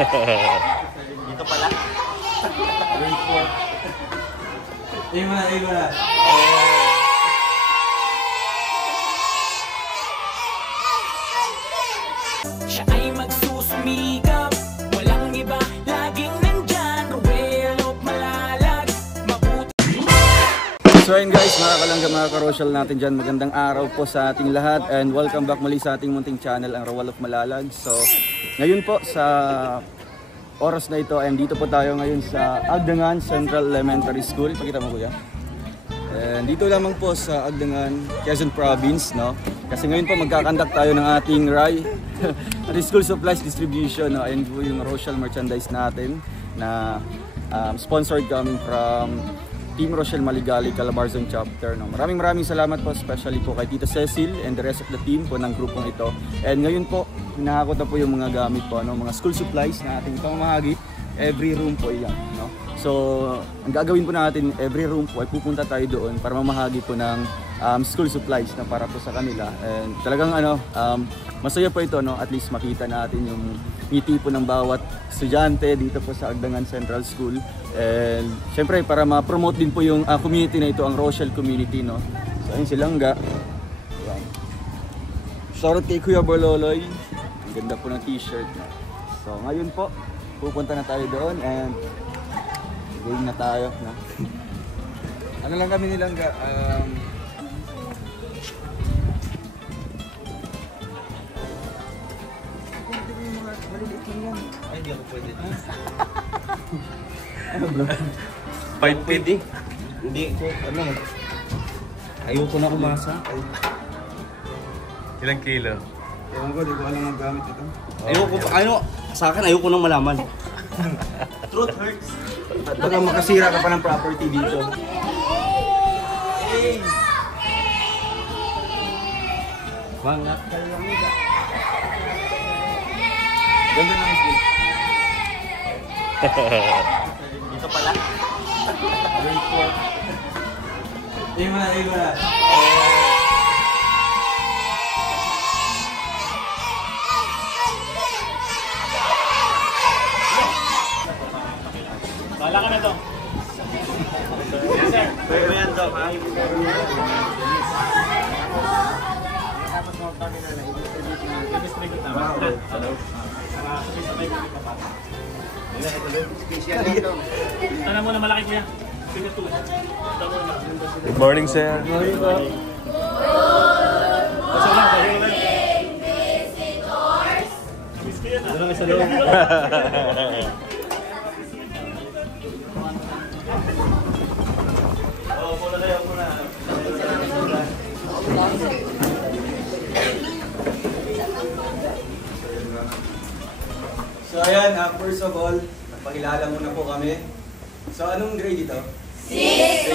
Dito pala. Wait po. Aim mo na, aim mo na. Siya ay magsusumikap, walang iba, laging nandyan. Roel of Malalag, mabuti. So ayun guys, mga kalangga, mga karosyal natin dyan, magandang araw po sa ating lahat and welcome back muli sa ating munting channel, ang Roel of Malalag. So ngayon po sa oras na ito, and dito po tayo ngayon sa Agdangan Central Elementary School. Pakita mo kuya. And dito lamang po sa Agdangan, Quezon Province, no? Kasi ngayon po magkakandak tayo ng ating RAI, School Supplies Distribution, no? Ayun po yung Rochelle merchandise natin na sponsored coming from Team Rochelle Maligali Calabarzon Chapter, no? Maraming salamat po, especially po kay Tita Cecil and the rest of the team po ng grupong ito. And ngayon po, hinahakot na po yung mga gamit po, no? Mga school supplies na ating pamamahagi. Every room po iyan, no? So, ang gagawin po natin, every room po ay pupunta tayo doon para mamahagi po ng school supplies na para po sa kanila. And talagang masaya po ito, no? At least makita natin yung ngiti po ng bawat estudyante dito po sa Agdangan Central School. And syempre para ma-promote din po yung community na ito, ang Rochelle community, no? So ayun si Langga. Ayan. Shoutout kay Kuya Bololoy. Ang ganda po ng t-shirt, no? So ngayon po, pupunta na tayo doon and going na tayo, no? Ano lang kami ni Langga, Ay, hindi ako pwede. ano bro? 5 pwede? Hindi ko, ano, ayoko na umasa. Ilang kilo? Ewan ko, di ko alam ang gamit ito. Ayoko, sa akin ayoko nang malaman. Truth hurts. Baka makasira ka pa ng property dito. Hey! Mga kalamida. Ganda ng school. Dito pala. Wait po. Aim mo na, aim mo na. Bala ka na to. Yes, sir. Pwede mo yan, Dok, ha? Tanong mo na malaki kuya. Good morning, sir. Good morning po. So ayan, first of all, pakilala muna po kami. So anong grade ito? 6!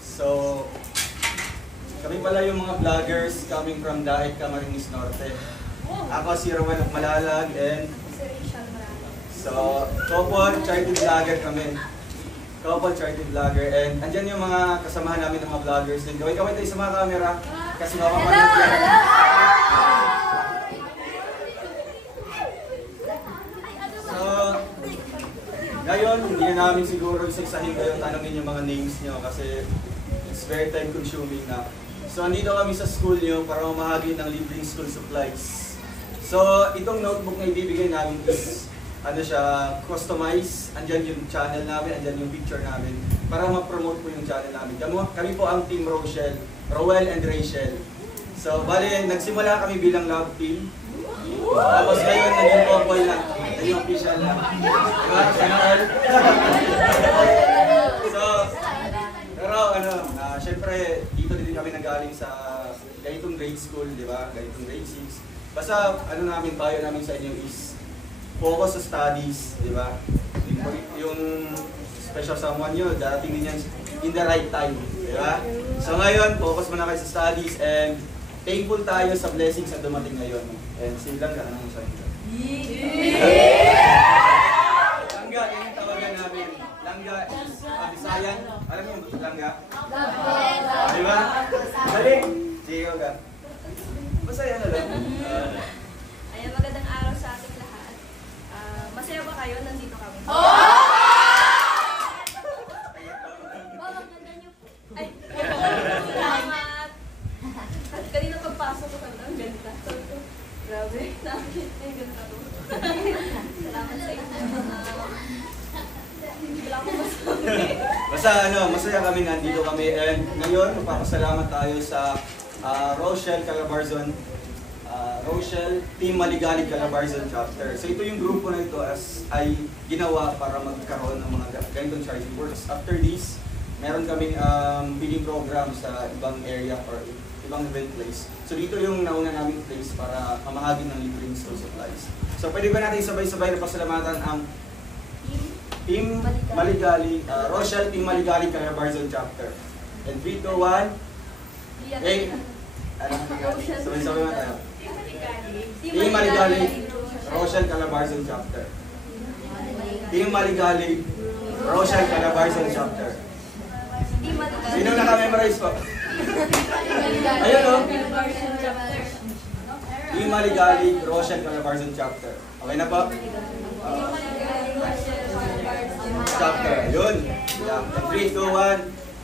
So, kami pala yung mga vloggers coming from Daet, Camarines Norte. Ako si Roel of Malalag and so, couple charity vlogger kami. Couple charity vlogger and andyan yung mga kasamahan namin ng mga vloggers din. Gawin kami tayo sa mga camera kasi mapapanood yan. Ngayon, hindi na namin siguro isa-isahin kayo tanongin yung mga names nyo kasi it's very time consuming na. So, andito kami sa school nyo para mamahagi ng libreng school supplies. So, itong notebook na ibibigay namin is, ano siya, customized. Andyan yung channel namin, andyan yung picture namin para ma-promote po yung channel namin. Kami po ang Team Rochelle, Roel and Rachel. So, bali, nagsimula kami bilang love team. Tapos ngayon, naging couple na. Naging official na. Diba? So, pero ano, syempre, dito din kami nagaling sa ganitong grade school, di ba? Ganitong grade 6. Basta, ano namin, payo namin sa inyo is focus sa studies, di ba? Yung special someone nyo, darating din yan in the right time, di ba? So ngayon, focus muna kayo sa studies and thankful tayo sa blessings na dumating ngayon. And si Langga, anong sabi ko? Langga, yan yung tawagan namin. Langga is Bisayan. Alam mo yung Langga? Di ba? Galing! Sige ka. Masaya na lang. Ayan, magandang araw sa ating lahat. Basta masaya kami, nandito kami. And ngayon, magpapasalamat tayo sa Rochelle Calabarzon, Rochelle Team Maligalig Calabarzon Chapter. So ito yung grupo na ito ay ginawa para magkaroon ng mga ganitong charity works. After this, meron kaming feeding program sa ibang area or ibang event place. So dito yung nauna naming place para mamahagi ng libreng school supplies. So pwede ba natin sabay-sabay na pasalamatan ang Team Maligalig, Rochelle Team Maligalig Calabarzon Chapter. And 3, 2, 1. Okay. Sabay-sabay na tayo. Team Maligalig, Rochelle Calabarzon Chapter. Team Maligalig, Rochelle Calabarzon Chapter. Sino naka-memorize po? Ayun o. Team Maligalig, Rochelle Calabarzon Chapter. Okay na po? Chapter. Yun. 3, 2, 1.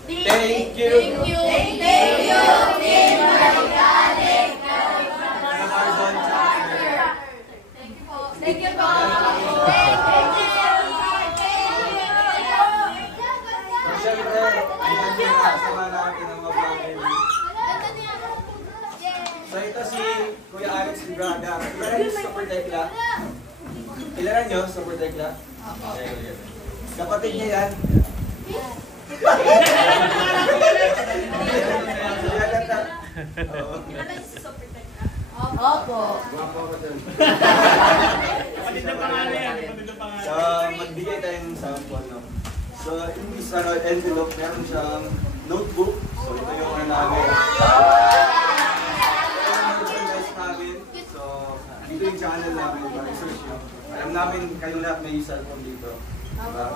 Thank you. Thank you. Thank you. Team Maligalig. Calabarzon Chapter. Thank you po. Siyempre, kasama natin ang mga vlogger. So ito si Kuya Alex Libraga. Kilala niyo sa Super Tekla? Kilala niyo sa Super Tekla? Okay. Kapatid niya yan. Opo. Guwapo ako dun. Kapatid ng pangalan yan. Kapatid ng pangalan. So, magbigay tayong sample, no? So, in this envelope, meron siyang notebook. So, ito yung namin. Merchandise namin. So, dito yung channel namin. Pa-research nyo. Alam namin kayong lahat may cellphone dito. Diba?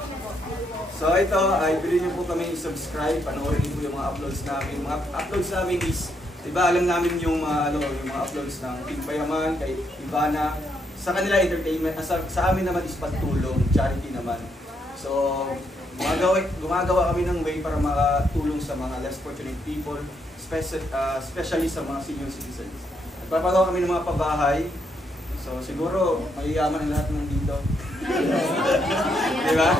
So, ito, ay pwede nyo po kami i-subscribe. Panoorin po yung mga uploads namin. Mga uploads namin is, diba, alam namin yung mga uploads ng Team Payaman, kay Ivana. Sa kanila entertainment, sa amin naman is pagtulong, charity naman. So, gumagawa kami ng way para makatulong sa mga less fortunate people, especially sa mga senior citizens. Nagpapagawa kami ng mga pabahay. So, siguro, mayayaman ang lahat ng dito. Diba?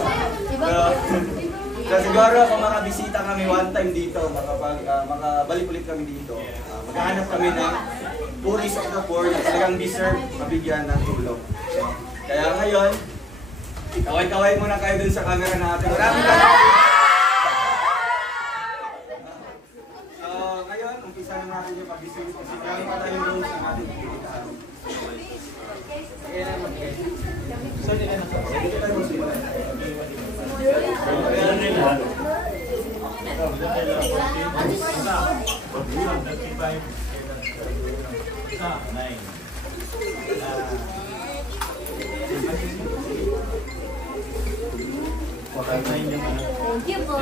So, siguro, kung makabisita kami one time dito, makabalik ulit kami dito, maghahanap kami ng tourists of the poor na talagang deserve mabigyan ng tulong. Kaya ngayon, kaway-kaway muna kayo dun sa camera natin. Maraming so, ngayon, umpisa na natin yung pag-distribute kasi kami pa tayong room sa natin. So, dito tayo magsimula. Thank you po.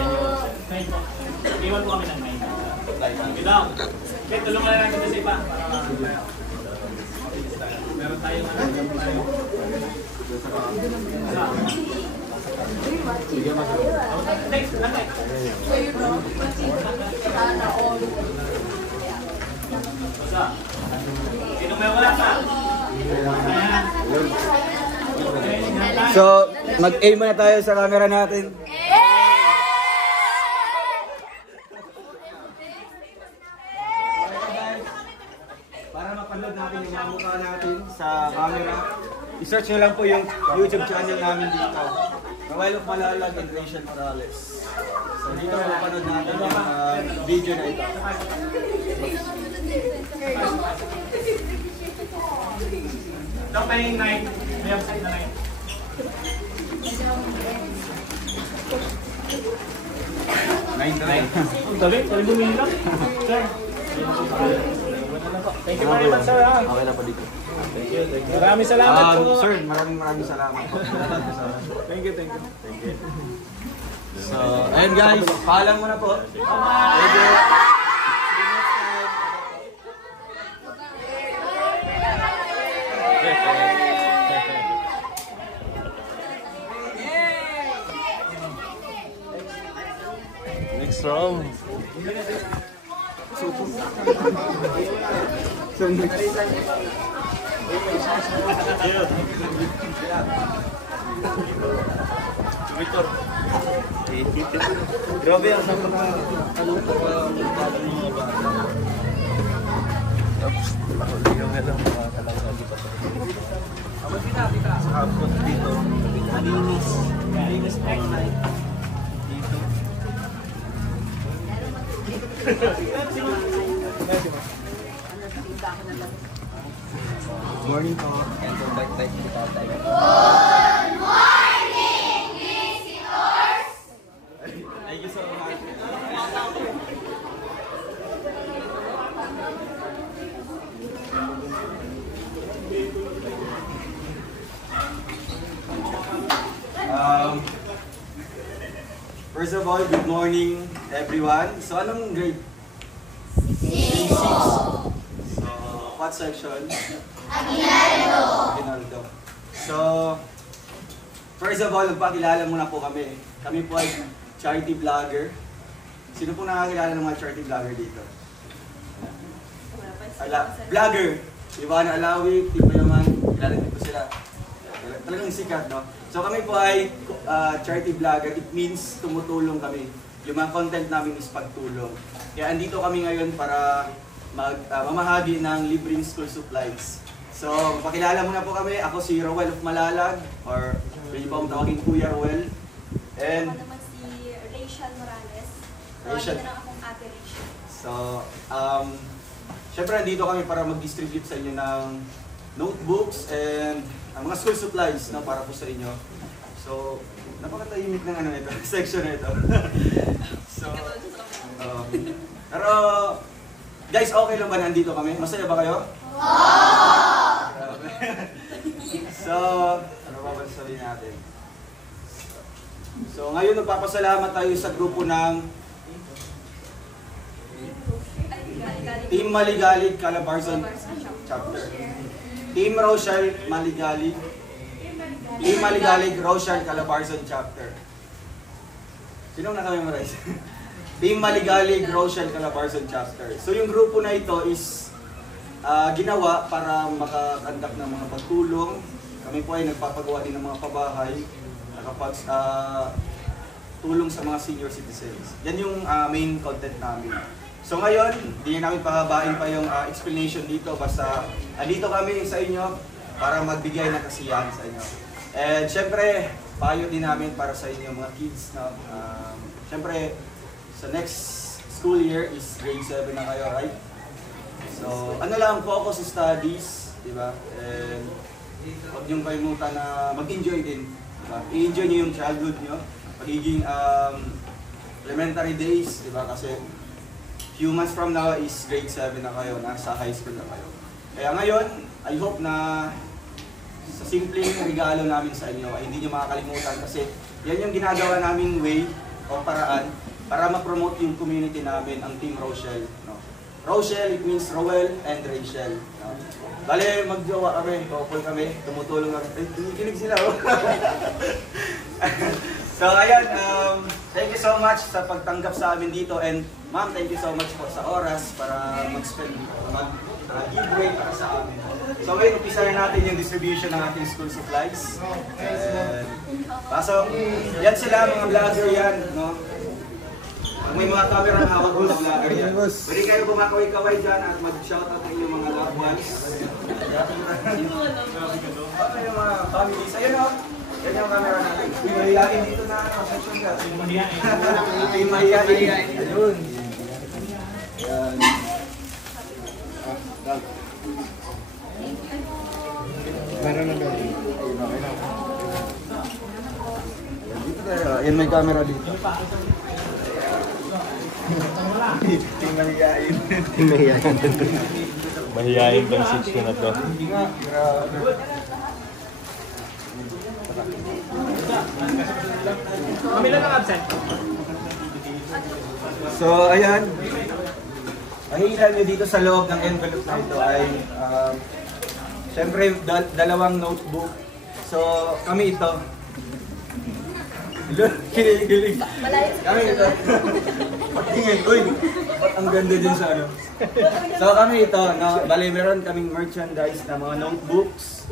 Iwan po kami ng 9. Bilang. Okay, tulungan na natin sa iba. Meron tayong next, langay. Basta. Sino may wala pa? So, mag-aim muna tayo sa camera natin. Para mapanood natin yung mga mukha natin sa camera, i-search nyo lang po yung YouTube channel namin dito. Royal of Malalag and Rachel Morales. So dito mapanood natin yung video na ito. Dok, may 9. May upside na 9. Ang gabi, pwede bumili lang. Sir. Thank you very much, sir. Okay na po dito. Thank you. Maraming salamat po. Sir, maraming salamat po. Thank you. So, ayun guys, paalam muna po. Thank you. Next round. Victor. Grabe ang mga mga bata. Tapos, yung lang mga kalawag pa. Sa hapon dito, malinis. Malinis night. Dito. Morning po. Ito, bite-bite kita tayo. Good morning, visitors! Thank you so much. First of all, good morning everyone. So anong grade? 6. So what section? Aguinaldo. So first of all, magpakilala muna po kami. Kami po ay charity vlogger. Sino po nakakilala ng mga charity vlogger dito? Vlogger! Ivana Alawi, Tipo Yaman, kilala din po sila. Talagang sikat, no? So kami po ay charity vlogger. It means tumutulong kami. Yung mga content namin is pagtulong. Kaya andito kami ngayon para mamahagi ng libreng school supplies. So, pakilala muna po kami. Ako si Rowell of Malalag, or pwede pa akong tawagin Kuya Rowell. And ako naman si Rachel Morales. Rachel. Tawagin na lang akong Ate Rachel. So, syempre nandito kami para mag-distribute sa inyo ng notebooks and ang mga school supplies na para po sa inyo. So, napakatahimik ng ano ito, section na ito. So, pero guys, okay lang ba nandito kami? Masaya ba kayo? So, ano pa ba sabihin natin? So, ngayon nagpapasalamat tayo sa grupo ng Team Maligalig Calabarzon Chapter. Team Rochelle Maligalig. Team Maligalig Rochelle Calabarzon Chapter. Sinong nakamemorize? Team Maligalig Rochelle Calabarzon Chapter. So yung grupo na ito is ginawa para makakandak ng mga pagtulong. Kami po ay nagpapagawa din ng mga pabahay, tulong sa mga senior citizens. Yan yung main content namin. So ngayon, hindi namin pahabain pa yung explanation dito. Basta andito kami sa inyo para magbigay ng kasiyahan sa inyo. And syempre, payo din namin para sa inyo mga kids. No? Syempre, sa next school year is grade 7 na kayo, right? So, ano lang, focus sa studies, di ba? And huwag niyong kalimutan na mag-enjoy din. Diba? I-enjoy niyo yung childhood niyo, pagiging elementary days, di ba? Kasi few months from now is grade 7 na kayo, nasa high school na kayo. Kaya ngayon, I hope na sa simpleng regalo namin sa inyo ay hindi nyo makakalimutan kasi yan yung ginagawa naming way o paraan para ma-promote yung community namin, ang Team Rochelle. No? Rochelle, it means Rowell and Rachel. No? Bale, mag-jowa kami, couple kami, tumutulong kami. Ay, kinikilig sila, oh. So, ayan, thank you so much sa pagtanggap sa amin dito and ma'am, thank you so much po sa oras para mag-spend, mag-giveaway para sa amin. So, ngayon, umpisa na natin yung distribution ng ating school supplies. So, yan sila, mga vlogger yan, no? Pag may mga camera na hawak ko na vlogger yan. Pwede kayo kumakaway-kaway dyan at mag-shoutout ng inyong mga loved ones. Okay, yung mga families. Ayun, no? Yan yung camera natin. Uy, mahihain dito na section ka. Uy, mahihain. Ayun. Yan. Meron na ba? Dito tayo. Yan may camera dito. Mahihain. Mahihain bang section na to? Hindi nga. Grabe. Kami lang ang absent. So, ayan. Makikita nyo dito sa loob ng envelope na ito ay syempre, dalawang notebook. So, kami ito. Kilig. Kami ito. Patingin. Uy, ang ganda din sa ano. So, kami ito. No? Bale, meron kaming merchandise na mga notebooks.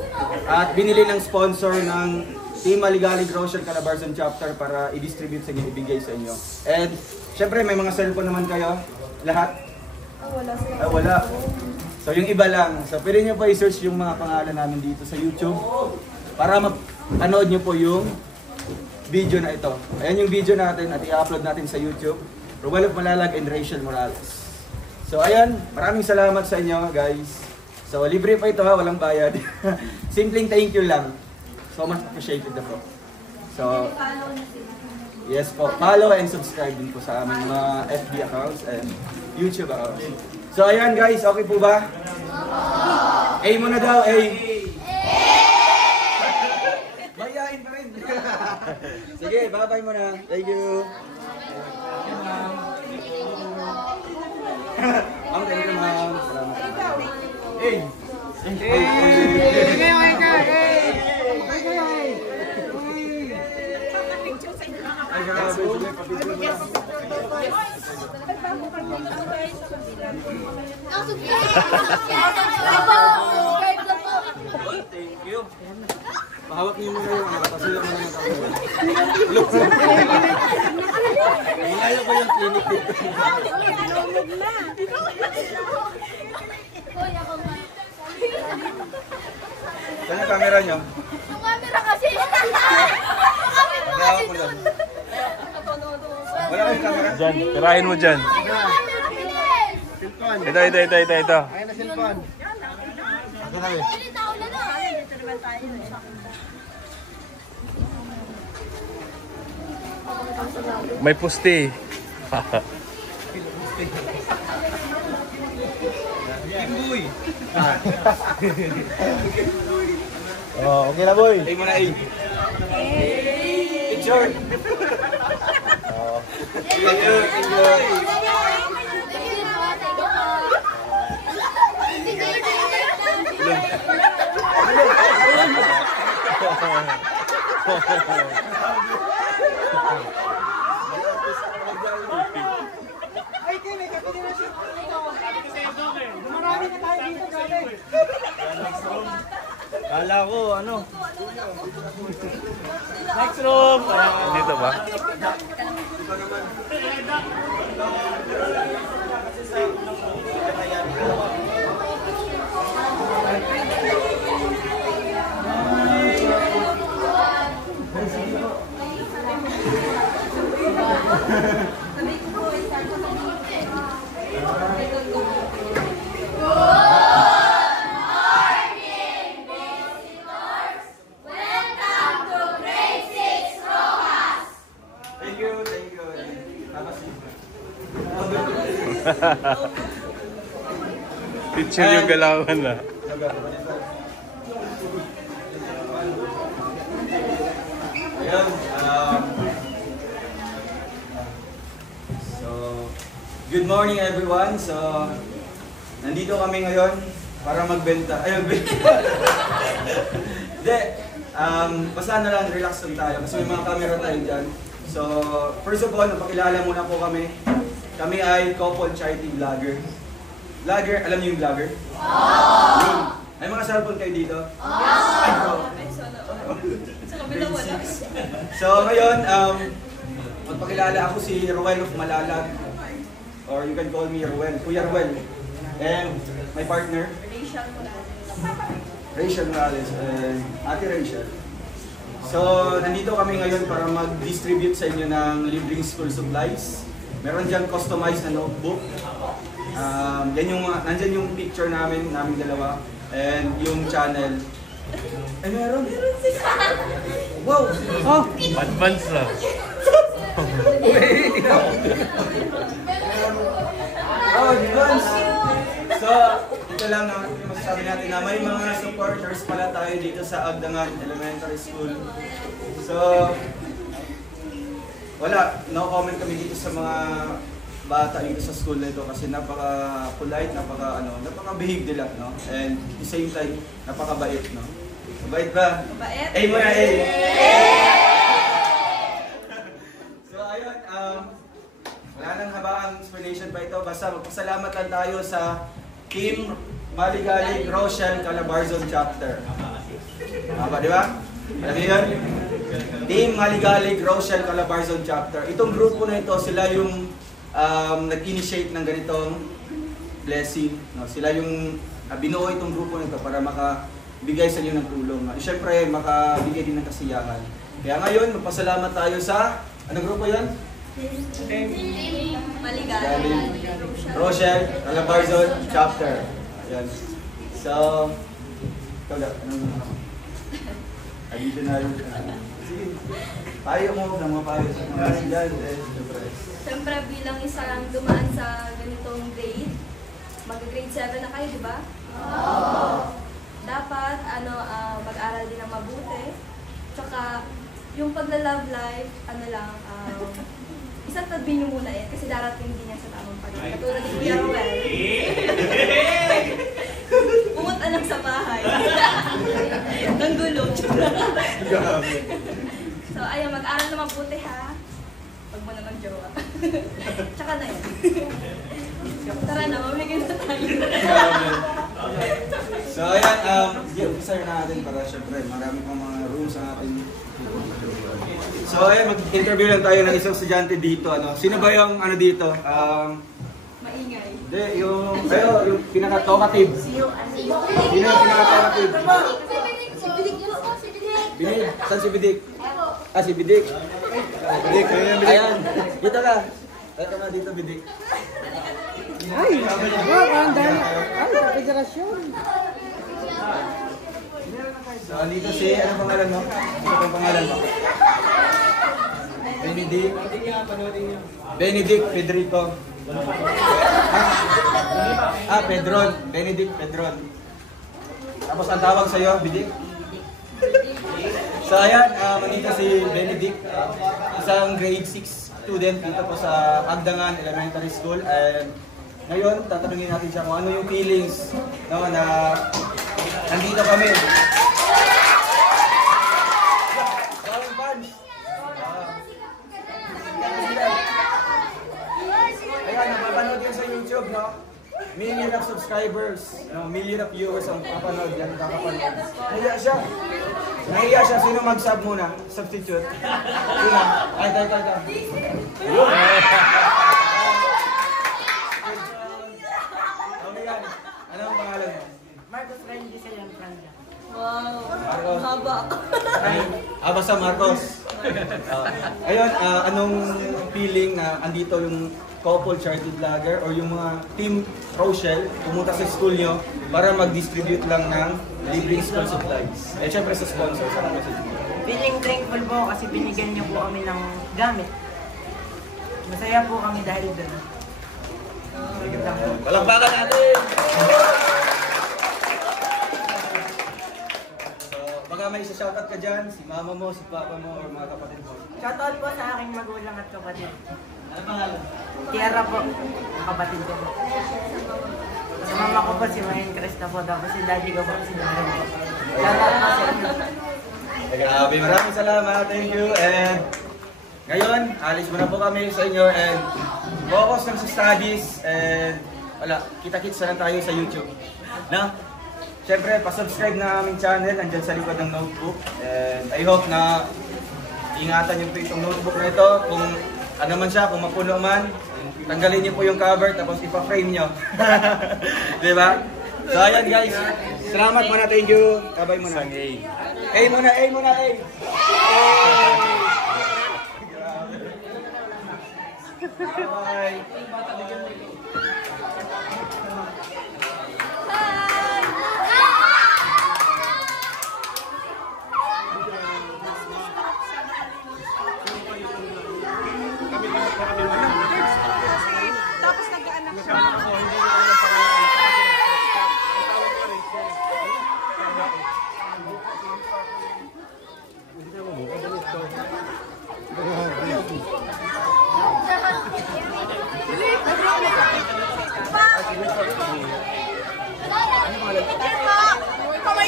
At binili ng sponsor ng Team Maligalig Rochelle Calabarzon Chapter para i-distribute sa inyo, ibigay sa inyo. And syempre may mga cellphone naman kayo, lahat? Wala sila. Wala. So yung iba lang. So pwede nyo pa i-search yung mga pangalan namin dito sa YouTube para mapanood nyo po yung video na ito. Ayan yung video natin at i-upload natin sa YouTube. Ruel of Malalag and Rachel Morales. So ayan, maraming salamat sa inyo guys. So libre pa ito ha, walang bayad. Simpleng thank you lang. So much appreciated na po. So yes po, follow and subscribe din po sa aming mga FB accounts and YouTube accounts. So ayan guys, okay po ba? A muna daw, A. Mayain pa rin. Sige, bye-bye muna. Thank you. Ma'am, thank you ma'am. Salamat. Hey! Thank you. Pahawak niyo muna yung nakapasulang mo naman ako. Malayo ko yung clinic dito. Saan yung camera nyo? Yung camera kasi. Gawak mo lang. Wala kayong camera? Dyan, tirahin mo dyan. Ito. Ayan na cellphone. Akin na May pusti. Kimboy. Oh, okay na boy. A muna A. Picture. Kala ko, ano? Next room! Dito ba? Teacher yung galawan na. Ayun, so, good morning everyone. So, nandito kami ngayon para magbenta. Ayun, hindi, basta na lang, relax lang tayo kasi may mga camera tayo dyan. So, first of all, napakilala muna po kami. Kami ay couple charity vlogger. Vlogger, alam niyo yung vlogger? Oh! May mga cellphone kayo dito? Oh! So ngayon, magpakilala ako si Ruel of Malalag. Or you can call me Ruel, Kuya Ruel. And my partner? Rachel Morales. And Ate Rachel. So, nandito kami ngayon para mag-distribute sa inyo ng libreng school supplies. Meron dyan customized na notebook. Yan yung, nandyan yung picture namin dalawa. And yung channel. Ay, meron? Wow! Oh! Advance na. Oh, advance! So, ito lang na masasabi natin na may mga supporters pala tayo dito sa Agdangan Elementary School. So, wala, no comment kami dito sa mga bata dito sa school na ito kasi napaka-polite, napaka-behave nila, no? And at the same time, napaka-bait, no? Mabait ba? Mabait. A muna, A! So, ayun, wala nang habaang explanation pa ito. Basta magpasalamat lang tayo sa Team Maligalig Rochelle Calabarzon Chapter. Tama, di ba? Alam niyo yun? Team Maligalig Rochelle Calabarzon Chapter. Itong grupo na ito, sila yung nag-initiate ng ganitong blessing. No? Sila yung binuo itong grupo na ito para makabigay sa inyo ng tulong. Siyempre, makabigay din ng kasiyahan. Kaya ngayon, magpasalamat tayo sa, anong grupo yan? Maligalig. Rochelle Calabarzon Chapter. Ayan. So, ikaw lang, anong additional, sige, payo mo ng mga payo sa mga estudyante. Siyempre bilang isang dumaan sa ganitong grade, mag-grade 7 na kayo, di ba? Dapat mag-aral din ng mabuti. Tsaka yung pagla-love life, isang tabi nyo muna yan kasi darating din yan sa tamang pag-ibig. Katulad ni Kuya Ruel. Pumunta lang sa bahay. Nang gulo. So ayun, mag-aral na mabuti ha. Huwag mo naman jowa. Tsaka na yan. Tara na, mamigay na tayo. So ayan, i-observe natin para syempre marami pang mga rooms sa atin. So ayan, mag-interview lang tayo ng isang estudyante dito. Sino ba yung dito? Maingay. Hindi, yung pinaka-talkative. Sino yung pinaka-talkative? Binig. Saan si Bidik? Si Bidik. Bidik, ayan. Dito ka. Ito ka dito, Bidik. Ay, ang dami. Ay, kapigurasyon. So, dito si, anong pangalan mo? Ano pang pangalan mo? Benedict Pedrito. Pedron. Benedict Pedron. Tapos ang tawag sa'yo, Bidik? So ayan, dito si Benedict, isang grade 6 student dito po sa Agdangan Elementary School. And ngayon, tatanungin natin siya kung ano yung feelings na nandito kami. Daming fans! Ayan, napapanood yan sa YouTube, no? Million of subscribers, million of viewers ang papanood yan, kakapanood. Nahiya siya. Sino mag-sub muna? Substitute. Sino? Ay, tayo. Ano yan? Ano ang pangalan mo? Marcos Randy sa yung Franja. Wow. Marcos. Haba. Basta Marcos. Ayun, anong feeling na andito yung couple charity vlogger or yung mga team Rochelle pumunta sa school nyo para mag-distribute lang ng libreng school supplies? Eh, syempre sa sponsors. Ano message mo? Feeling thankful po kasi binigyan niyo po kami ng gamit. Masaya po kami dahil doon. Palakpakan natin! So, baka may isa-shoutout ka dyan, si mama mo, si papa mo, or mga kapatid mo. Shoutout po sa aking magulang at kapatid. Ano pangalan? Tiara po, kapatid ko po. Sa mama ko po si Mayan Cresta po, tapos si daddy ko po si Darren po. Salamat po sa inyo. Grabe, maraming salamat, thank you, and ngayon, alis muna po kami sa inyo and focus lang sa studies and wala, kita-kits na lang tayo sa YouTube. Na, syempre, pa-subscribe na aming channel, nandyan sa likod ng notebook, and I hope na ingatan niyo po itong notebook na ito, kung ano man siya, kung mapuno man, tanggalin niyo po yung cover tapos ipa-frame niyo. Diba? So ayan guys, salamat muna, thank you. Kabay muna. A muna, A muna, A. Bye. Tapos nag-aanak siya.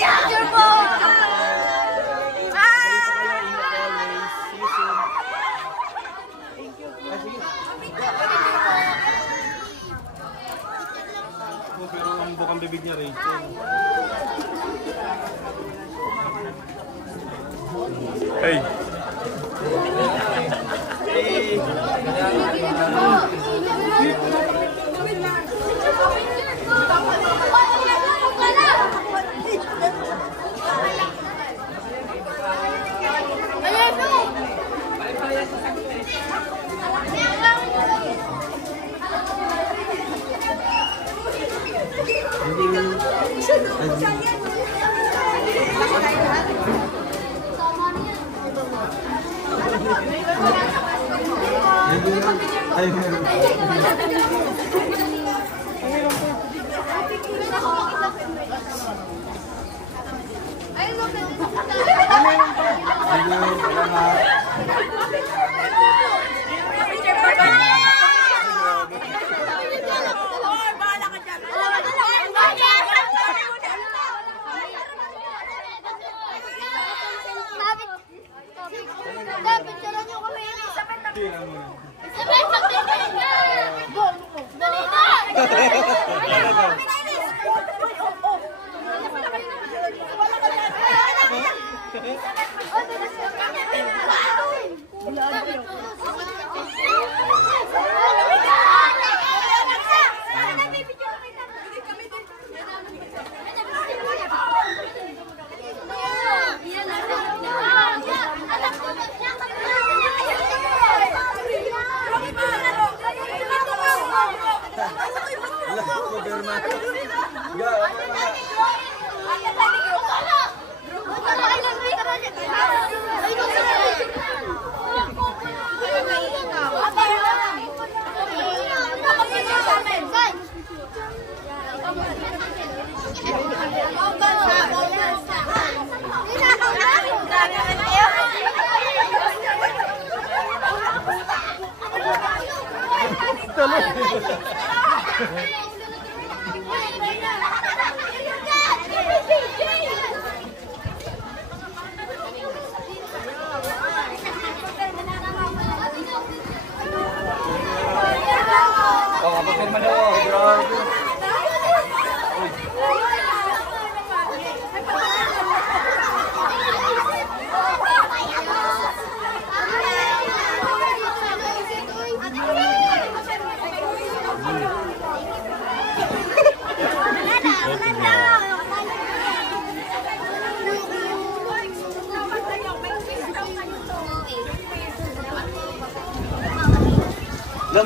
Picture po! Pero ang bukang bibig niya, Rachel. Hey!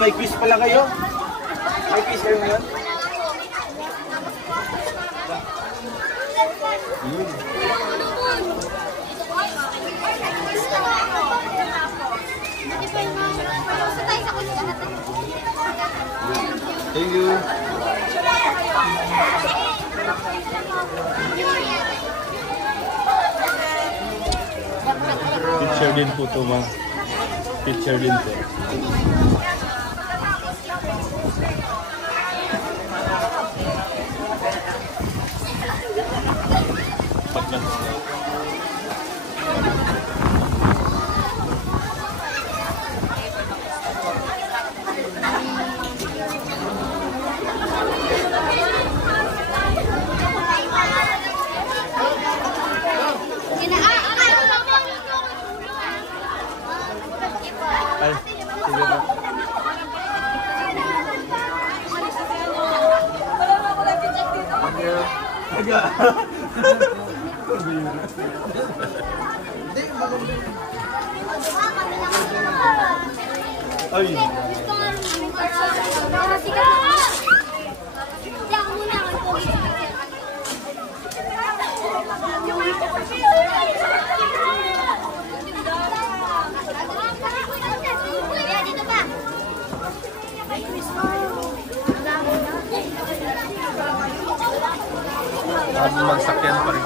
May quiz pala kayo? May quiz kayo ngayon? Thank you. Picture din po ito, ma'am. Picture din po. Ay. Magsakyan pa rin.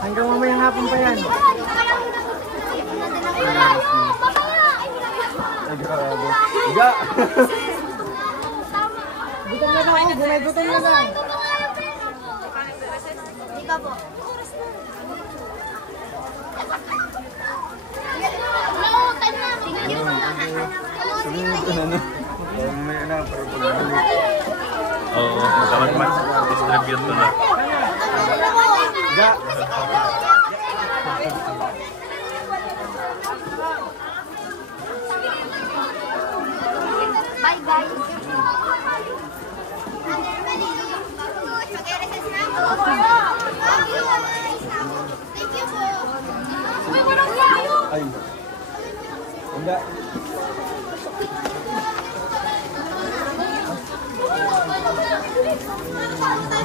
Hanggang mamayang hapon pa yan. Higa. Gutom na ako, gutom na lang. Higa po. Oo, dapat mag-distribute to na. Higa. Bye guys. Mag-recess na ako. kabila.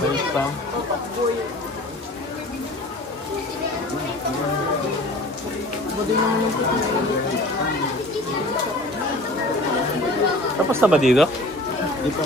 Wait pa. Tapos na ba dito? Dito.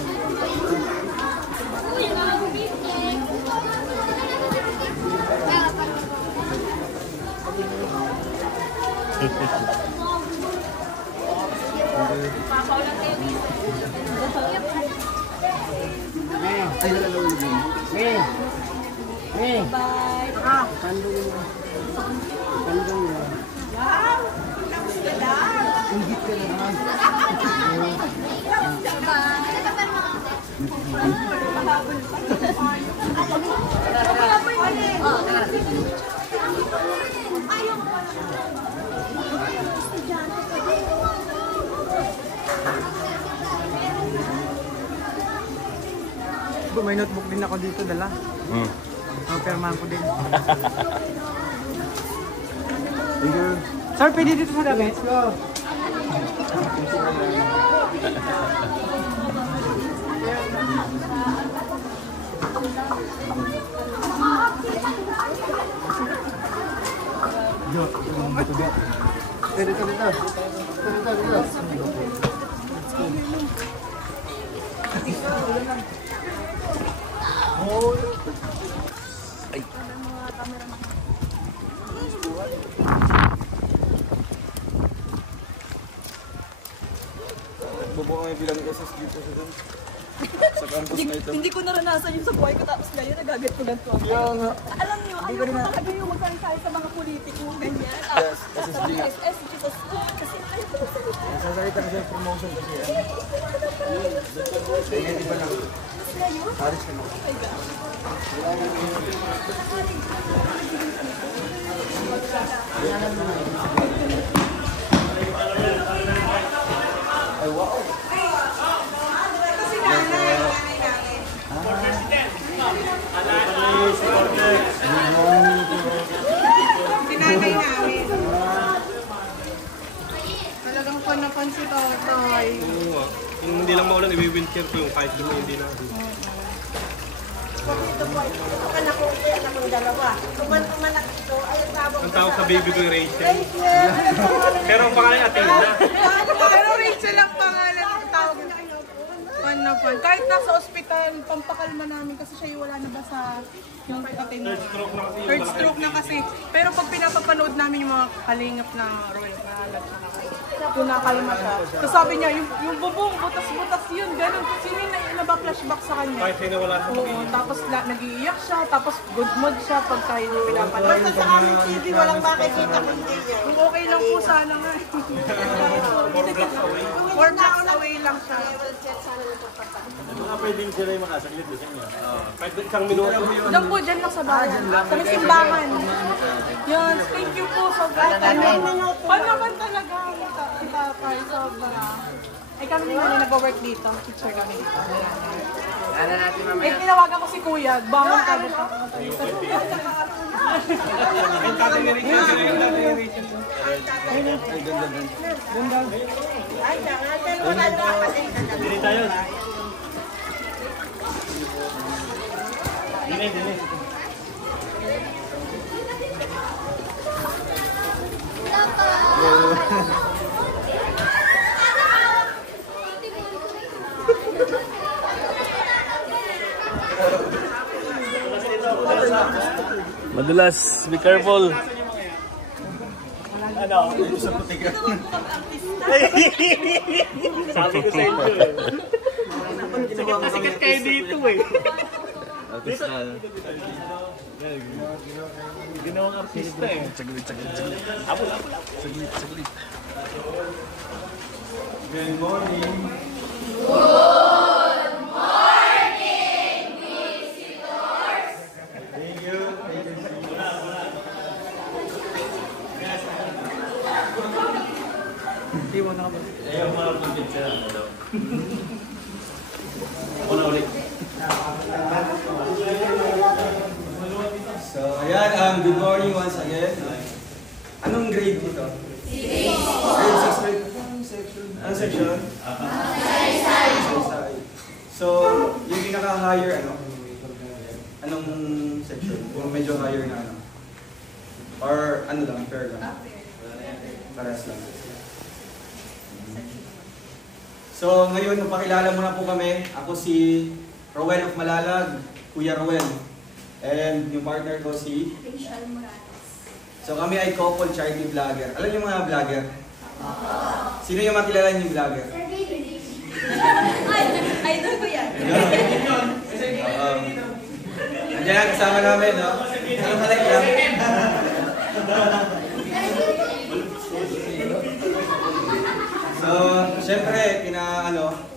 May notebook din ako dito, dala. Ang permahan ko din. Sir, pwede dito sa gabi? Let's go. Bubuo kami bilang SS dito sa doon. Sa campus na ito. Hindi ko naranasan yung sa buhay ko tapos ngayon nagagat ko ganito. Kaya nga. Alam niyo, ayaw ko talaga yung magsansay sa mga politiko, ganyan. Yes, SSG nga. SS, Jesus. Kasi ayaw ko magsalita. Sasalita kasi yung promotion kasi yan. Kaya iba lang. Ngayon? Aris ka na. Oh my God. Ay, wow. Sinanay namin. Talagang fan na fan si Totoy. Yung hindi lang maulan, i-wheelchair ko yung kahit mo hindi na. Ang tawag sa baby ko yung Rachel. Pero ang pangalan Athena. Pero Rachel ang pangalan ng tawag. Fan na fan. Kahit nasa ospital, pampakalma namin kasi siya yung wala na ba sa yung Athena. Third stroke na kasi. Pero pag pinapapanood namin yung mga kalingap na Royal Mahalat na kunakalma siya. Tapos sabi niya, yung bubong, butas-butas yun, ganun. Sino yung naba-flashback sa kanya? Kahit sa'yo nawala sa Oo, tapos nag-iiyak siya, tapos good mood siya pagka yung pinapanood. Basta sa aming TV, walang makikita kundi yan. Kung okay lang po sana nga. 4 blocks away lang siya. Mga pwedeng sila yung makasaglit doon sa inyo. Kahit isang minuto. Diyan po, dyan lang sa bayan. Sa may simbahan. Yun, thank you po. Sobrang pan naman talaga kita tayo sobra. Ay kami din na nag-work dito. Teacher kami dito. Eh, tinawagan ko si Kuya. Bangon ka siya. Yung tatay ni Rachel, sila yung tatay ni Rachel. Dili tayo. Dili. Madulas, be careful. Ano? Sabi ko sa inyo eh. Sikat na sikat kayo dito eh. Dito. Ginawang artista eh. Saglit. Apol. Saglit. Good morning. Iwan na ka ba? Ayaw mo lang ng pizza. Una ulit. So, ayan, good morning once again. Anong grade dito? 6. Grade 6. pinaka-higher, ano? Anong section? Kung medyo higher na ano? Or ano lang, fair lang? Parehas lang. So ngayon, pakilala muna po kami. Ako si Rowel of Malalag, Kuya Rowel. And yung partner ko si Rachel Morales. So kami ay couple charity vlogger. Alam niyo mga vlogger? Sino yung makilala niyo yung vlogger? Ay, idol ko yan. Nandiyan kasama namin, no? Ano kalay lang? So, syempre,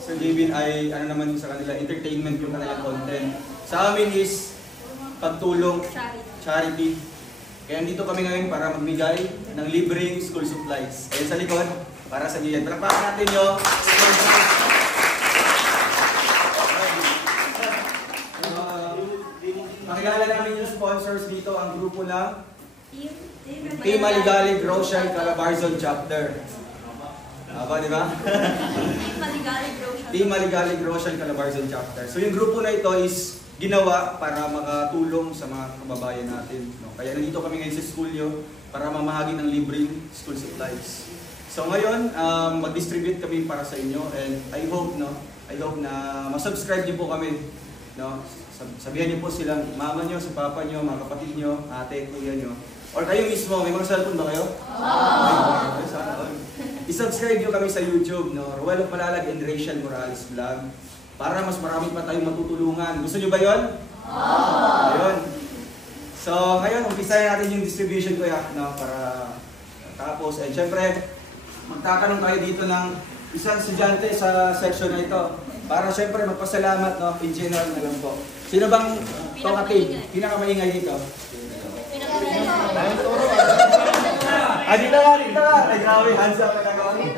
Sir David ay, naman yung sa kanila, entertainment yung kanilang content. Sa amin is, pagtulong, charity. Kaya dito kami ngayon para magbigay ng libreng school supplies. Ayan sa likod, para sa inyo yan. Palakpakan natin yung makilala namin yung sponsors dito, ang grupo ng Team Maligalig Rochelle Calabarzon Chapter. Aba, di ba? Team Maligalig Rochelle Calabarzon Chapter. So yung grupo na ito is ginawa para makatulong sa mga kababayan natin. No? Kaya nandito kami ngayon sa school nyo para mamahagi ng libreng school supplies. So ngayon, mag-distribute kami para sa inyo and I hope na masubscribe niyo po kami. No? Sabihan niyo po silang mama niyo, si papa niyo, mga kapatid niyo, ate, kuya niyo. Or kayo mismo, may mga cellphone ba kayo? Oo! I-subscribe niyo kami sa YouTube, no? Rowel of Malalag and Rachel Morales Vlog. Para mas marami pa tayong matutulungan. Gusto niyo ba yun? Oo! Ayun. So, ngayon, umpisahin natin yung distribution ko yan, no? Para tapos. And syempre, magtatanong tayo dito ng isang estudyante sa section na ito. Para syempre, magpasalamat, no? In general na lang po. Sino bang pinakamaingay dito? Dito ka! Ay, grabe, hands up na gawin.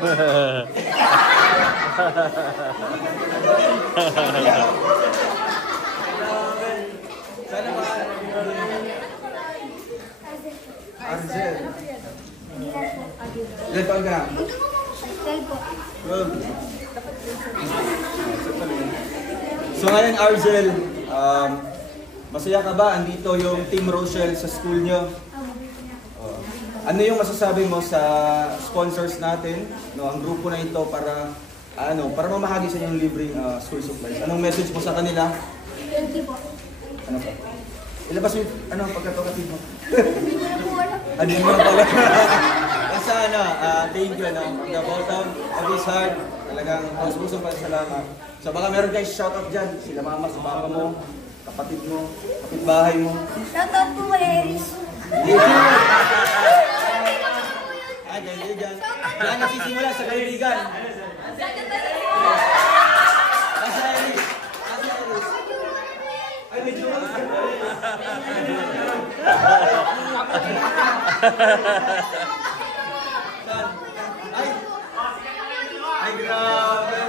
Sana ba? Arzel. Ilan taon ka na? So ngayon, Arzel, masaya ka ba? Andito yung Team Rochelle sa school nyo. Ano yung masasabi mo sa sponsors natin, no, ang grupo na ito para mamahagi sa inyong libreng school supplies? Anong message mo sa kanila? Thank you po. Ano pa? Ilabas mo pagkatokatid mo. Hindi Ano mo mo pala? Basta thank you, from the bottom of his heart. Talagang pusong pasalamat. So baka meron kayo shoutout dyan. Sila mama, sa papa mo, kapatid mo, kapitbahay mo. Shoutout po kay Eris. Kaibigan. Diyan nagsisimula sa kaibigan. Asa Iris? Ay, medyo Ay, grabe.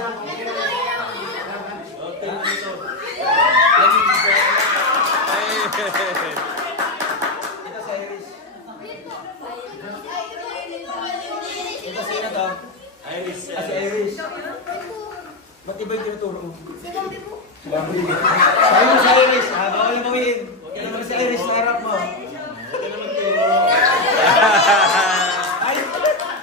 Ito si Iris. Ito sino to? Iris. Si Iris. Ba't iba yung tinuturo mo? Si Bambi po. Si Bambi. Sabi mo si Iris. Bawal yung gawin. Kaya naman si Iris sa harap mo. Kaya naman turo. Ay!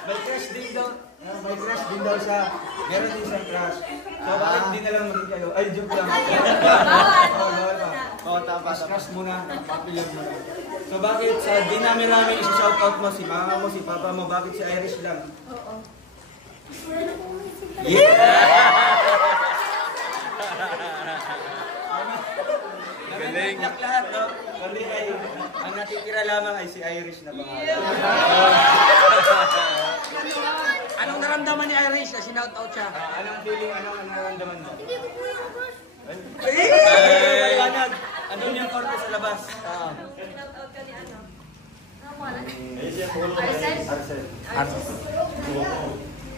May crush din daw. May crush din daw siya. Meron din siyang crush. So bakit di na lang maging kayo? Ay, joke lang. Bawal pa. Oo, tapos crush muna. Papilag muna. So bakit di namin isi-shoutout mo si mama mo, si papa mo, bakit si Irish lang? Oo. Galing. Lahat, no? Kundi ay, ang natitira lamang ay si Irish na pangalan. Anong naramdaman ni Irish na sinoutout siya? Anong feeling, anong nararamdaman mo? Hindi ko po yung crush. Paliwanag. Andun yung korte sa labas. Shout-out ka ni ano? Ano mo alam? Arcel.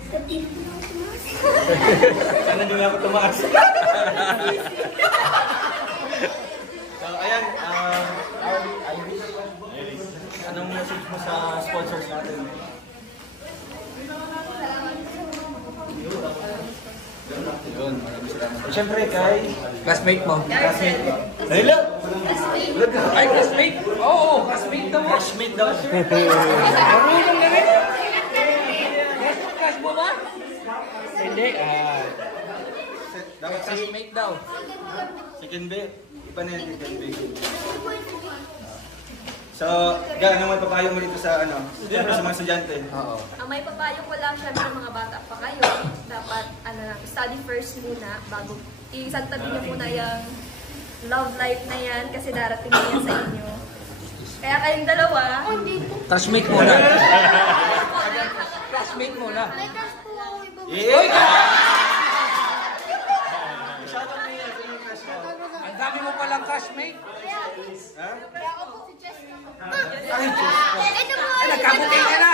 Sa TV ko lang tumas. Sana din ako tumaas. So, ayan. Irish. Anong message mo sa sponsors natin? Salamat po. Yun, maraming salamat. Siyempre kay Classmate mo. classmate ko. Hello! Ay, classmate? Oo, classmate daw. Classmate daw. Marunong na rin. Class mo ba? Hindi. Dapat si Classmate daw. Second B. Iba na yung second B. So, gano'n naman papayo mo dito sa ano? Siyempre sa mga estudyante. Oo. Ang may papayo ko lang siya sa mga bata pa kayo, dapat study first muna bago isantabi niyo muna yung love life na yan kasi darating na yan sa inyo. Kaya kayong dalawa, Classmate muna. Classmate muna. Ang dami mo palang classmate. Ay, nagkabutin ka na.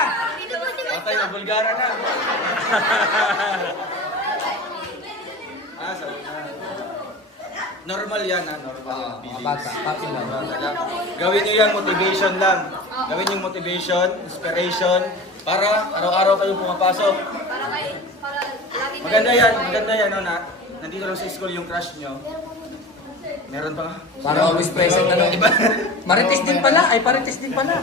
Patay na, Bulgara na. Sabi na. Normal yan, normal yan. Bata, papi lang. Gawin nyo yan, motivation lang. Gawin yung motivation, inspiration, para araw-araw kayong pumapasok. para lagi Maganda yan, no, na nandito lang sa school yung crush nyo. Meron pa nga. Para always present na iba. Marites din pala. Ay, parites din pala.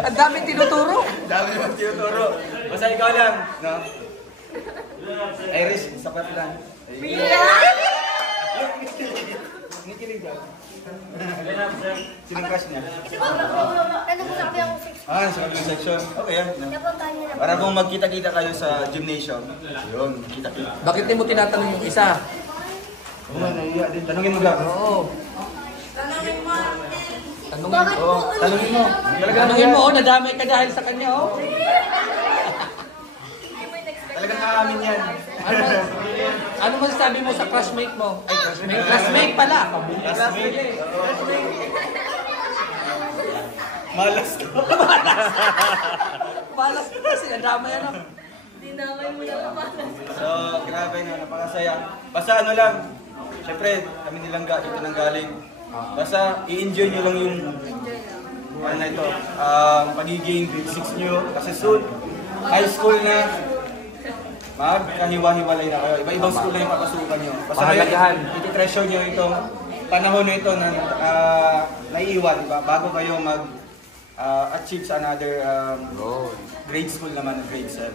Ang dami tinuturo. Dami mo tinuturo. Basta ikaw lang, no? Iris, sapat lang. Nikilig daw. Sinong crush niya? Sa kabilang section. Okay yan. No? Para kung magkita-kita kayo sa gymnasium, yun, kita-kita. Bakit di mo tinatanong yung isa? Oo, nahiya din. Tanungin mo lang. Oo. Tanungin mo. Tanungin mo. Tanungin mo. Tanungin mo, nadamay ka dahil sa kanya, oh. Talagang aamin yan. Ano masasabi mo sa classmate mo? Ay, classmate. Classmate pala. Classmate. Malas ka. Malas ka kasi, nadamay ano. Dinamay mo na pa. So, grabe na, napakasaya. Basta ano lang, syempre, kami nilangga, dito nang galing. Basta, i-enjoy nyo lang yung, ano na ito, pagiging grade 6 nyo. Kasi soon, high school na, magkahiwa-hiwalay na kayo. Iba-ibang school na yung papasukan nyo. Basta Pahalagahan. iti-treasure nyo itong panahon na ito na naiiwan, diba? Bago kayo achieve sa another grade school naman, grade 7.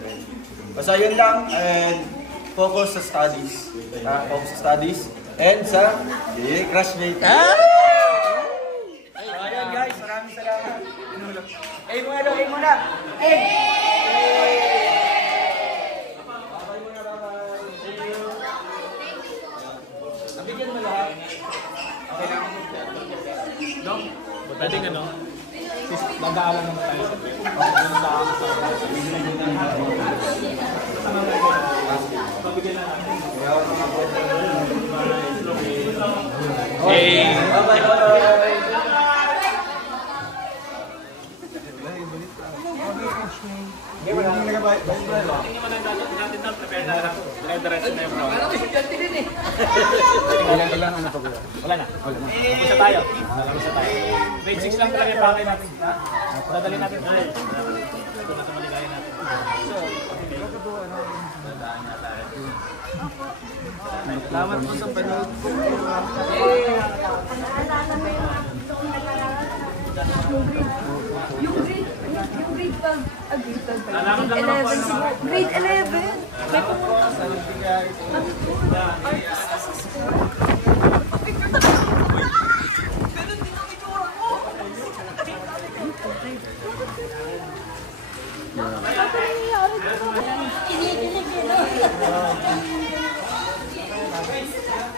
Basta yun lang, and focus sa studies. Focus sa studies, and sa crushmate. Ayan guys, maraming salamat. Ay muna daw, ay muna! Nabigyan mo lahat. Okay lang. Dong, pwedeng ano? Mag-aaral naman tayo sa break. Hey! Ilan ano pa ba? Wala na. Isa tayo. Isa tayo. Grade 6 lang talaga yung pakay natin. Ha? Dadali natin. Ito na sa maligaya natin. Salamat po sa panood po. Yung grade 12, Alaman lang naman po. grade 11. May pumunta sa artista sa school. Ganun din ang itsura ko.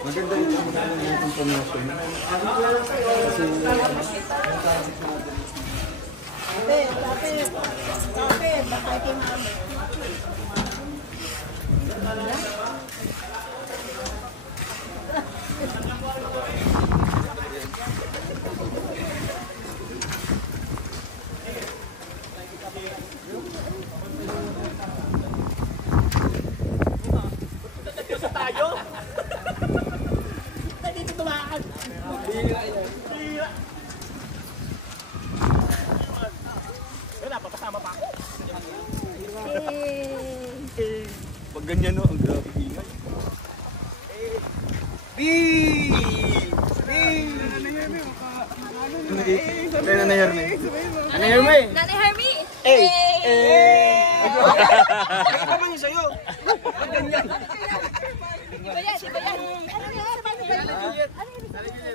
Maganda yung promotion. Pag ganyan no, ang grabe ingay. Nanay Herme. Nanay Herme. Nanay Hermy! Ano ba yung sa'yo? Pag ganyan. Iba yan, iba yan.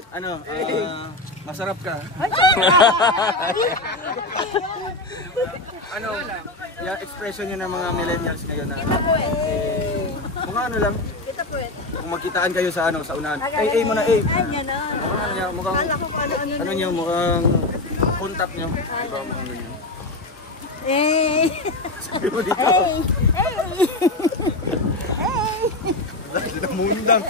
Ano, masarap ka. Ano, yung expression nyo ng mga millennials ngayon na mukha ano lang, Kita po eh. kung magkitaan kayo sa ano, sa unahan. Ay muna, ay. Mukhang, ano nyo, mukhang puntak nyo. Diba, mukhang ganyan. Sabi mo dito. Dahil na mundang.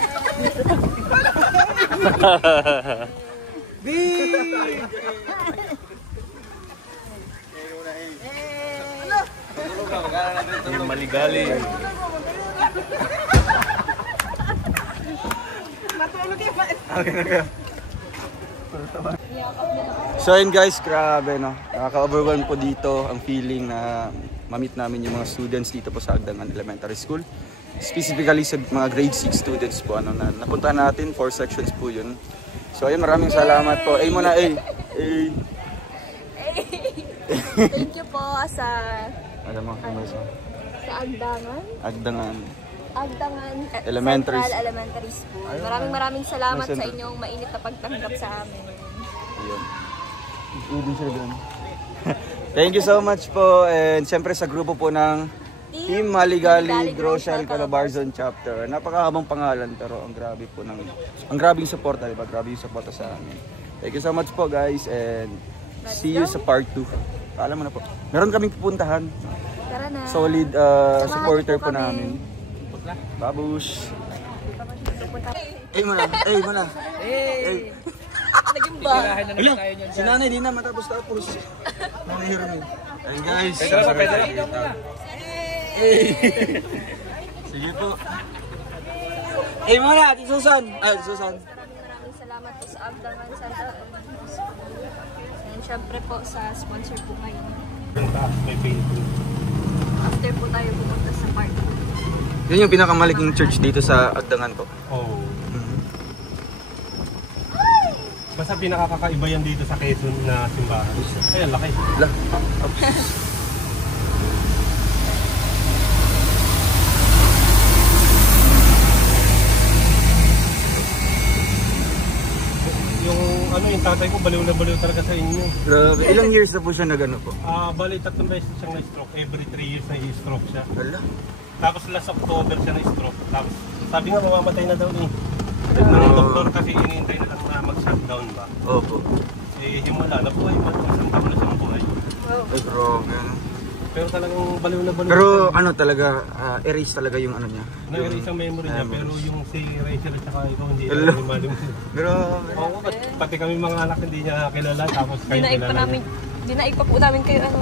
Yung maligali. So yun guys, grabe no. Nakaka-overwhelm po dito ang feeling na ma-meet namin yung mga students dito po sa Agdangan Elementary School. Specifically sa mga grade 6 students po ano, na napunta natin, 4 sections po yun. So ayun, maraming salamat po. Ay muna, ay. Thank you po sa Alam mo, sa Agdangan. Agdangan Elementary Central Elementary School. Maraming salamat sa inyong mainit na pagtanggap sa amin. Ayun. Thank you so much po. And siyempre sa grupo po ng Team Maligali Grocery Calabarzon Chapter. Napakahabang pangalan pero ang grabe po ang grabing suporta, diba? Grabe yung suporta sa amin. Thank you so much po guys and see you sa part 2. Alam mo na po. Meron kaming pupuntahan. Tara na. Solid supporter po namin. Babush. Muna. Naging ba? Hello. Si nanay di na matapos. Nanay Herme. Ayun guys. Sige po. Muna, Ate Susan. Susan. Maraming salamat po sa Agdangan Central Elementary School. And syempre po sa sponsor po kayo. After po tayo pumunta sa park. Yun yung pinakamalaking church dito sa Agdangan po. Oo. Basta pinakakaiba yan dito sa Quezon na simbahan. Ayan, laki. Yung tatay ko baliw na baliw talaga sa inyo. Grabe. Ilang years na po siya nagano po? Bali 3 beses siyang na-stroke. Every 3 years na i-stroke siya. Hala. Tapos last October siya na-stroke. Tapos sabi nga mamamatay na daw eh. Ng doktor kasi iniintay na lang na mag-shutdown ba. Opo. Himala na buhay ba? Isang taon na siyang buhay. Ay, grabe. Pero talagang baliw na baliw. Pero ano talaga, erase talaga yung ano niya. Na-erase ang memory niya. Pero yung si Rachel at saka ikaw hindi Hello. na malimutan. Grabe. Oo, pati kami mga anak hindi niya kilala. Tapos kayo kilala niya. Dinaig pa po namin kayo ano.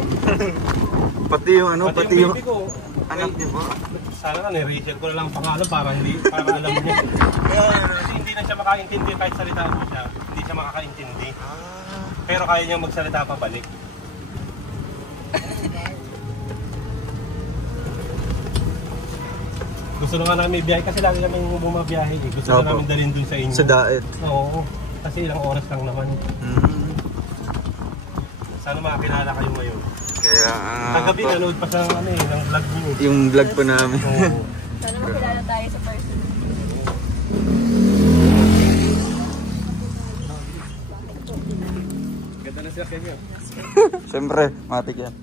Pati yung ano, pati yung baby ko. anak niya po. Sana nga, ni-reset ko na lang pangalan para alam niya. Kasi hindi na siya makaintindi kahit salita mo siya. Hindi siya makakaintindi. Pero kaya niya magsalita pabalik. Gusto na nga namin biyahe kasi lagi namin bumabiyahe eh. Gusto na namin dalhin dun sa inyo. Sa daet. Oo. Kasi ilang oras lang naman. Sana makakilala kayo ngayon. Kaya Kagabi nanood pa sa ng vlog niyo. yung vlog po namin. Oo. Sana makilala tayo sa person. Ganda na siya Kenya. Siyempre, matik yan.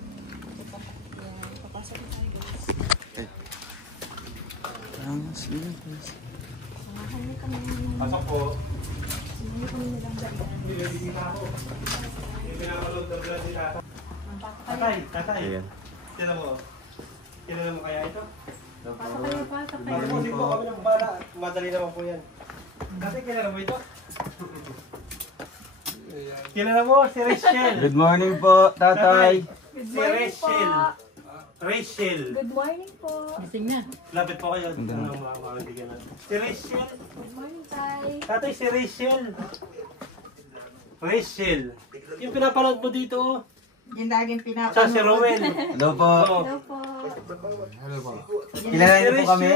Pasok po. Tatay. Kilala mo kaya ito? Pagpusin po kami ng bala. Madali naman po yan. Kasi kilala mo ito? Kilala mo si Rachel. Good morning po, tatay. Si Rachel. Rachel. Good morning po. Lapit po kayo. Si Rachel. Good morning, Tay. Tatay, si Rachel. Rachel. Yung pinapanood mo dito. Yung laging Sa si Rowel. Hello po. Hello po. Hello po. Kilala niyo po kami?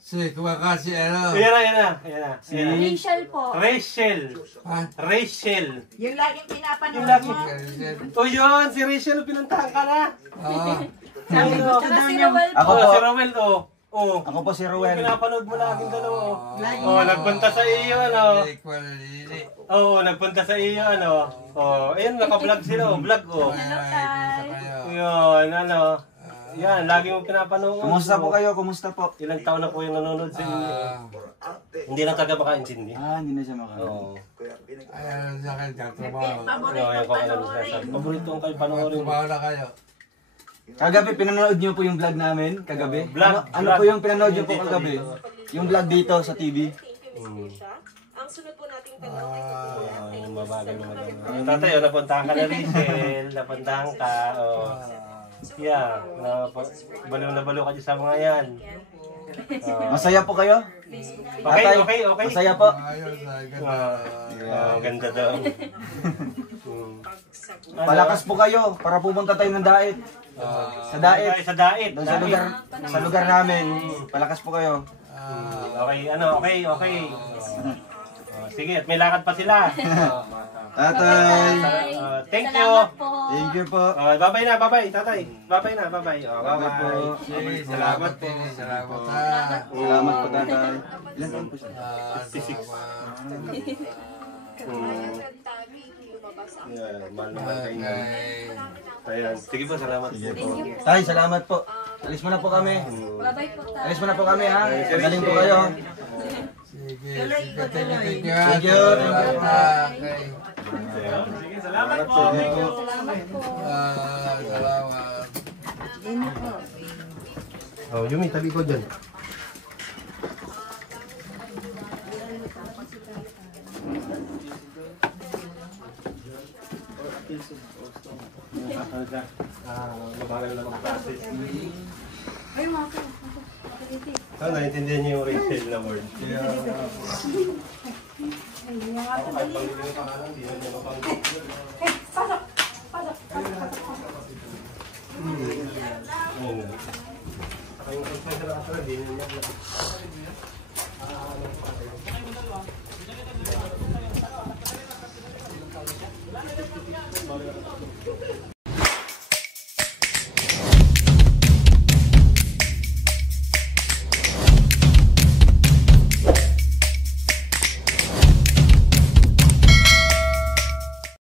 Si Kumakasi, ano? Ayan na. Rachel po. Rachel. Ha? Rachel. Yung laging pinapanood mo. O yun, si Rachel, pinuntahan ka na. Tsaka si Rowel po. Ako po. Si Romel, oh. Ako po si Yung Ruel. pinapanood mo laging dalawa, nagpunta sa iyo, ano. Nagpunta sa iyo, ano. Ayun, naka-vlog sila, vlog, Yun, ano. Yan, lagi mo pinapanood. Kumusta po kayo? Kumusta po? Ilang taon na po yung nanonood sa inyo. Hindi lang taga makaintindi. Hindi na siya makakita. Oo. Ayan, sa akin, katrabaho. Yung kung ano sinasabi. Paborito ang kayo panoorin. Katrabaho na kayo. Kagabi, pinanood niyo po yung vlog namin? Kagabi? Vlog, Ano vlog. po yung pinanood niyo po kagabi? Yung vlog dito sa TV? Mabagal naman. Yung tatay, napuntahan ka na Rachel. Napuntahan ka. Yeah, baliw na baliw ka dyan sa mga yan. Masaya po kayo? Okay. Masaya po? Ayos, ganda. Ganda daw. Palakas po kayo para pumunta tayo ng daet. Sa daet. Sa daet. Doon sa lugar namin. Palakas po kayo. Okay. Sige, at may lakad pa sila. Tatay! Thank you. Salamat po. Thank you po. Bye-bye na, bye-bye, tatay. Bye-bye na, bye-bye. Bye-bye po. Salamat po. Salamat ha. Salamat po, tatay. Ilan taon po siya? Mahal naman kayo. Ayan. Sige po, salamat. Tay, salamat po. Alis mo na po kami. Bye-bye po tayo. Alis mo na po kami ha. Magaling po kayo. Sige, thank you. Thank you. Sige, salamat po. Thank you. Salamat po. Salamat. Yumi, tabi ko dyan. Mabagal na mag-process. Ay, mga po. Naintindihan niyo yung Rachel na word. Pasok.